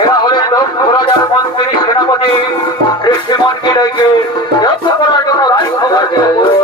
এরা হলেন রাজার মন্ত্রী সেনাপতি ঋষিমণকে ডেকে যুদ্ধ করার জন্য রাজভবনে